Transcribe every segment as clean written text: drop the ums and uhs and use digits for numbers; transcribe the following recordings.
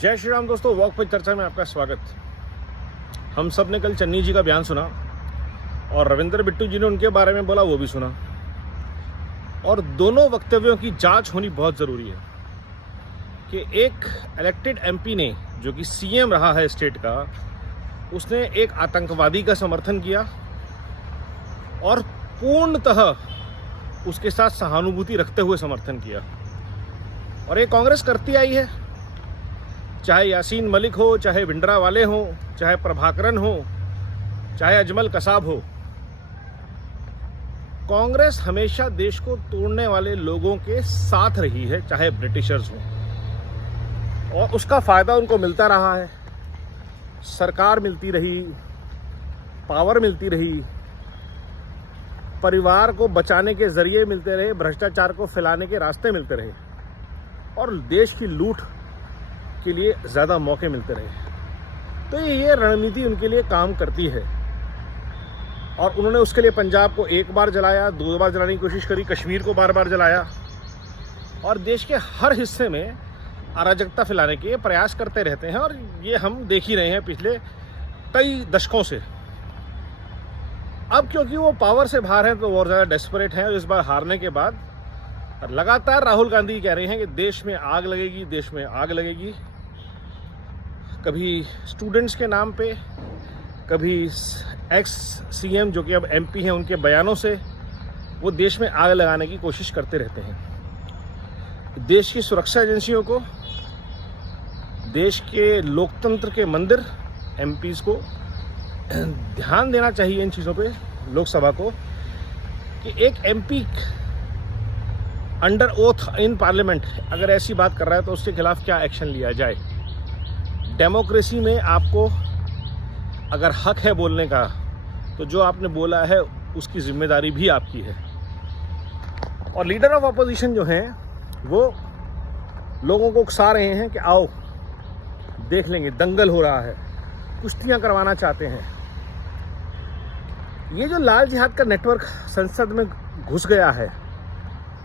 जय श्री राम दोस्तों, वॉक पे चर्चा में आपका स्वागत। हम सब ने कल चन्नी जी का बयान सुना और रविंद्र बिट्टू जी ने उनके बारे में बोला, वो भी सुना। और दोनों वक्तव्यों की जांच होनी बहुत ज़रूरी है कि एक इलेक्टेड एमपी ने, जो कि सीएम रहा है स्टेट का, उसने एक आतंकवादी का समर्थन किया और पूर्णतः उसके साथ सहानुभूति रखते हुए समर्थन किया। और ये कांग्रेस करती आई है, चाहे यासीन मलिक हो, चाहे भिंडरावाले हो, चाहे प्रभाकरन हो, चाहे अजमल कसाब हो। कांग्रेस हमेशा देश को तोड़ने वाले लोगों के साथ रही है, चाहे ब्रिटिशर्स हो, और उसका फायदा उनको मिलता रहा है। सरकार मिलती रही, पावर मिलती रही, परिवार को बचाने के जरिए मिलते रहे, भ्रष्टाचार को फैलाने के रास्ते मिलते रहे और देश की लूट के लिए ज़्यादा मौके मिलते रहे। तो ये रणनीति उनके लिए काम करती है और उन्होंने उसके लिए पंजाब को एक बार जलाया, 2 बार जलाने की कोशिश करी, कश्मीर को बार बार जलाया और देश के हर हिस्से में अराजकता फैलाने के प्रयास करते रहते हैं। और ये हम देख ही रहे हैं पिछले कई दशकों से। अब क्योंकि वो पावर से बाहर हैं तो और ज़्यादा डेस्परेट हैं। इस बार हारने के बाद लगातार राहुल गांधी कह रहे हैं कि देश में आग लगेगी, देश में आग लगेगी। कभी स्टूडेंट्स के नाम पे, कभी एक्स सीएम जो कि अब एमपी हैं उनके बयानों से वो देश में आग लगाने की कोशिश करते रहते हैं। देश की सुरक्षा एजेंसियों को, देश के लोकतंत्र के मंदिर एमपीज़ को ध्यान देना चाहिए इन चीज़ों पे, लोकसभा को, कि एक MP under oath in parliament अगर ऐसी बात कर रहा है तो उसके खिलाफ क्या एक्शन लिया जाए। डेमोक्रेसी में आपको अगर हक है बोलने का तो जो आपने बोला है उसकी जिम्मेदारी भी आपकी है। और लीडर ऑफ अपोजिशन जो हैं वो लोगों को उकसा रहे हैं कि आओ देख लेंगे, दंगल हो रहा है, कुश्तियां करवाना चाहते हैं। ये जो लाल जिहाद का नेटवर्क संसद में घुस गया है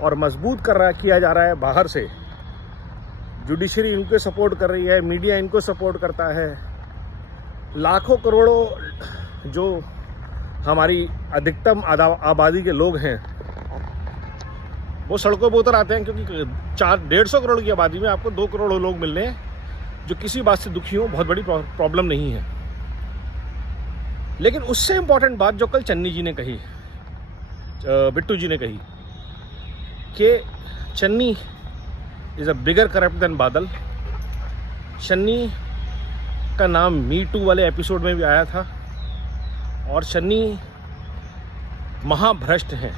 और मजबूत किया जा रहा है बाहर से, जुडिशरी इनको सपोर्ट कर रही है, मीडिया इनको सपोर्ट करता है, लाखों करोड़ों जो हमारी अधिकतम आबादी के लोग हैं वो सड़कों पर उतर आते हैं, क्योंकि 150 करोड़ की आबादी में आपको 2 करोड़ लोग मिल रहे हैं जो किसी बात से दुखी हो। बहुत बड़ी प्रॉब्लम नहीं है। लेकिन उससे इम्पॉर्टेंट बात जो कल चन्नी जी ने कही, बिट्टू जी ने कही कि Channi is a bigger corrupt than Badal. Channi का नाम मी टू वाले एपिसोड में भी आया था और चन्नी महाभ्रष्ट हैं।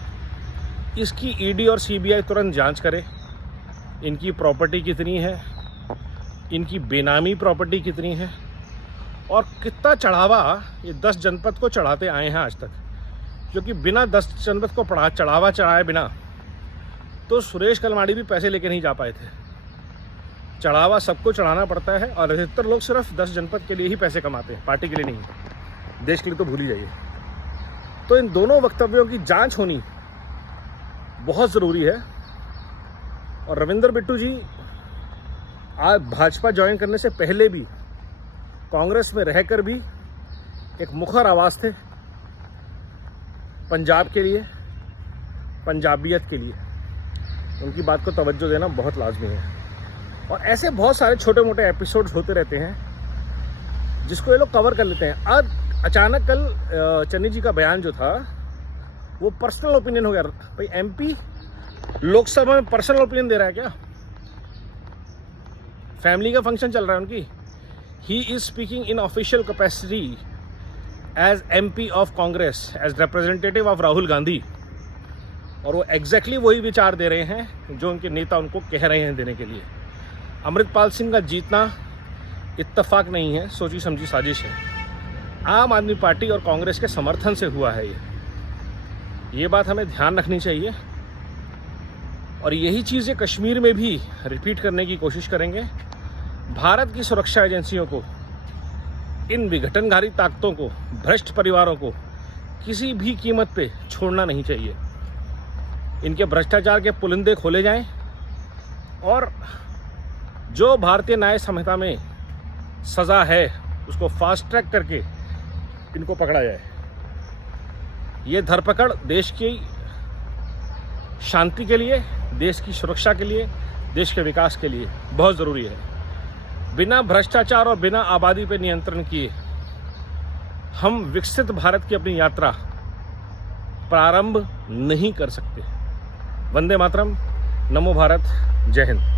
इसकी ईडी और सीबीआई तुरंत जांच करे, इनकी प्रॉपर्टी कितनी है, इनकी बेनामी प्रॉपर्टी कितनी है और कितना चढ़ावा ये 10 जनपद को चढ़ाते आए हैं आज तक। क्योंकि बिना 10 जनपद को चढ़ावा चढ़ाए बिना तो सुरेश कलमाड़ी भी पैसे लेके नहीं जा पाए थे। चढ़ावा सबको चढ़ाना पड़ता है और अधिकतर लोग सिर्फ 10 जनपद के लिए ही पैसे कमाते हैं, पार्टी के लिए नहीं। देश के लिए तो भूल ही जाइए। तो इन दोनों वक्तव्यों की जांच होनी बहुत ज़रूरी है। और रविंद्र बिट्टू जी आज भाजपा ज्वाइन करने से पहले भी कांग्रेस में रहकर भी एक मुखर आवाज़ थे पंजाब के लिए, पंजाबियत के लिए। उनकी बात को तवज्जो देना बहुत लाजमी है। और ऐसे बहुत सारे छोटे मोटे एपिसोड्स होते रहते हैं जिसको ये लोग कवर कर लेते हैं। आज अचानक कल चन्नी जी का बयान जो था वो पर्सनल ओपिनियन हो गया। भाई एमपी लोकसभा में पर्सनल ओपिनियन दे रहा है क्या? फैमिली का फंक्शन चल रहा है उनकी। He is speaking in official capacity as MP of Congress, as representative of Rahul Gandhi. और वो एग्जैक्टली वही विचार दे रहे हैं जो उनके नेता उनको कह रहे हैं देने के लिए। अमृतपाल सिंह का जीतना इत्तेफाक नहीं है, सोची समझी साजिश है। आम आदमी पार्टी और कांग्रेस के समर्थन से हुआ है ये बात हमें ध्यान रखनी चाहिए। और यही चीज़ें कश्मीर में भी रिपीट करने की कोशिश करेंगे। भारत की सुरक्षा एजेंसियों को, इन विघटनकारी ताकतों को, भ्रष्ट परिवारों को किसी भी कीमत पे छोड़ना नहीं चाहिए। इनके भ्रष्टाचार के पुलिंदे खोले जाएं और जो भारतीय न्याय संहिता में सज़ा है उसको फास्ट ट्रैक करके इनको पकड़ा जाए। ये धरपकड़ देश की शांति के लिए, देश की सुरक्षा के लिए, देश के विकास के लिए बहुत ज़रूरी है। बिना भ्रष्टाचार और बिना आबादी पर नियंत्रण किए हम विकसित भारत की अपनी यात्रा प्रारंभ नहीं कर सकते। वंदे मातरम, नमो भारत, जय हिंद।